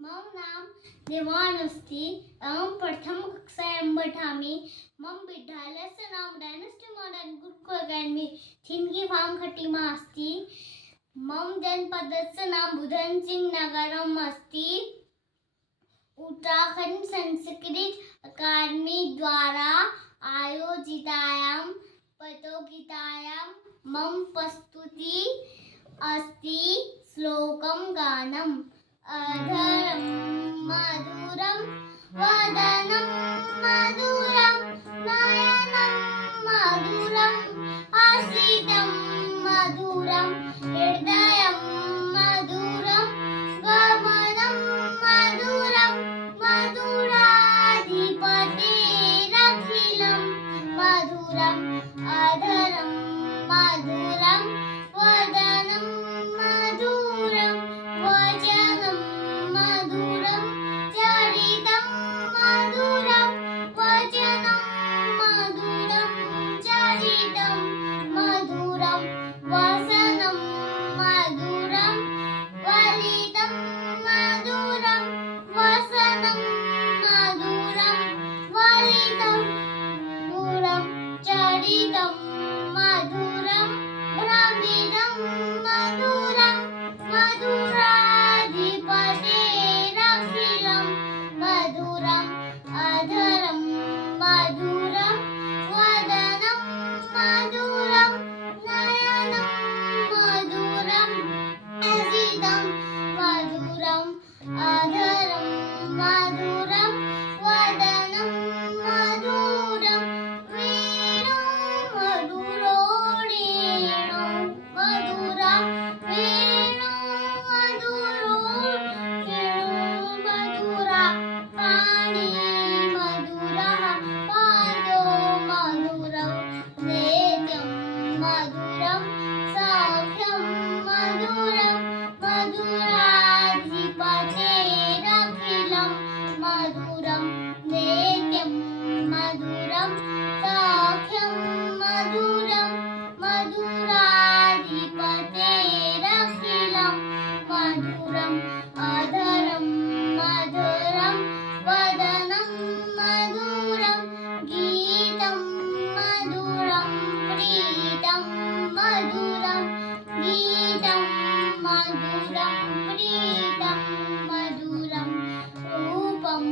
मम नाम देवान अस्ति। अहं प्रथमकक्षायां पठामि। मम विद्यालयस्य नाम डायनेस्टी मॉडर्न गुरुकुल अकादमी छिन्गी फार्म खटीमा अस्ति। मम जनपदस्य नाम बुधन सिंह नगरम् अस्ति। उत्तराखंड संस्कृत अकादमी द्वारा आयोजितायां प्रतियोगितायां मम प्रस्तुति अस्ति श्लोकं गानम्। अधरं मधुरं वदनं मधुरं नयनं मधुरं हसितं मधुरं हृदयं मधुरं गमनं मधुरं मधुराधिपतेरखिलं मधुरम् अधरं मधुरं वदनं मधुरं वचनं मधुरं चरितं मधुरं वचनं मधुरं चरितं मधुरं वसनं मधुरं वलितं मधुरं वसनं मधुरं वलितं मधुरं चरितं मधुरं भ्रमितं मधुरं मधुराधिपतेरखिलं मधुरम् अधरं मधुरं वदनं मधुरं नयनं मधुरं हसितं मधुरम् अधरं मधुरं वदनं मधुरं वेणु मधुरो वेणु मधुरा वेणु मधुरो वेणु मधुरा पाणि मधुरः पादो मधुरं नेत्यं मधुरं सौख्यं मधुरं मधुराधिपतेरखिलं मधुरं नेत्यं मधुरं सौख्यं मधुरं मधुराधिपतेरखिलं मधुरम् अधरं मधुरं वदनं मधुरं गीतं मधुरं प्रीतं मधुरं गीतं मधुरं प्रीतं मधुरं रूपं